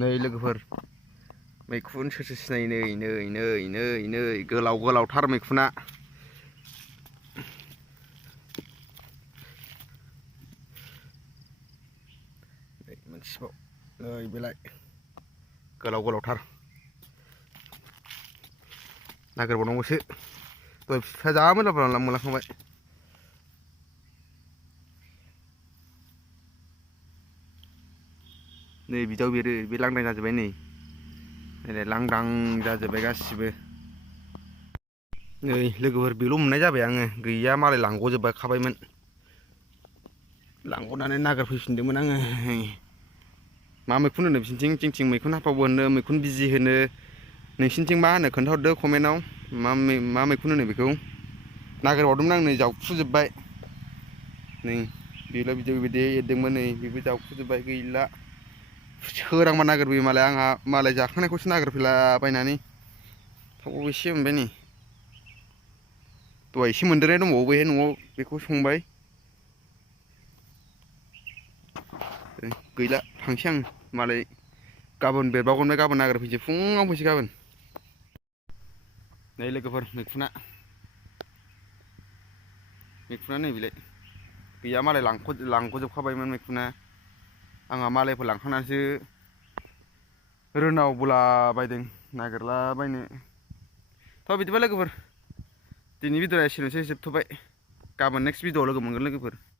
नै लोगोफोर मैखुन सोरसो सिनायो नै गोलाव गोलावथार मैखुना मोनसेबाव नै बेलाय गोलाव गोलावथार नागिरबावनांगौसो दहाय बिफाया जा मोनलांखांबाय नै बिदाव बेरो बे लांदां जाजोब्बाय नै लांदां जाजोब्बाय गासिबो नै लोगोफोर बेल' मोननाय जाबाय आङो गैया मालाय लांग'जोबबाय खाबायमोन लांग'नानै नागिरफैफिनदोंमोन आङो मा मैखुन होनो बिसिनिथिं जोंथिं मैखुन हाफावबो होनो मैखुन बिजि होनो नोंसिनिथिं मा होनो खोन्थाहरदो कमेन्टआव मा मैखुन होनो बेखौ नागिरबावदोंमोन आं नै जावखुजोब्बाय नै बेल' बिदि एरदोंमोन नै बेबो जावखुजोब्बाय गैला सोरांबा नागिरबोयो मालाय आंहा मालाय जाखांनायखौसो नागिरफैला बायनानै थाव एसे मोनबाय नै दहाय एसे मोनदेरनाय दंबावो बे न'आव बेखौ संबाय गैला थांसै आं मालाय गाबोन बेरबावगोन बे गाबोन नागिरफैसै फुङाव फैसै गाबोन नै लोगोफोर मैखुना नै बिलाय गैया मालाय लांख'जोबखाबायमोन मैखुना आंहा मालायफोर लांखांनानैसो रोनावबोलाबायदों नागिरलाबायनो थ' बिदिबा लोगोफोर दिनै भिडिअ'आ एसेनोसै जोबथ'बाय गाबोन नेक्स्ट भिडिअ'आव लोगो मोनगोन लोगोफोर।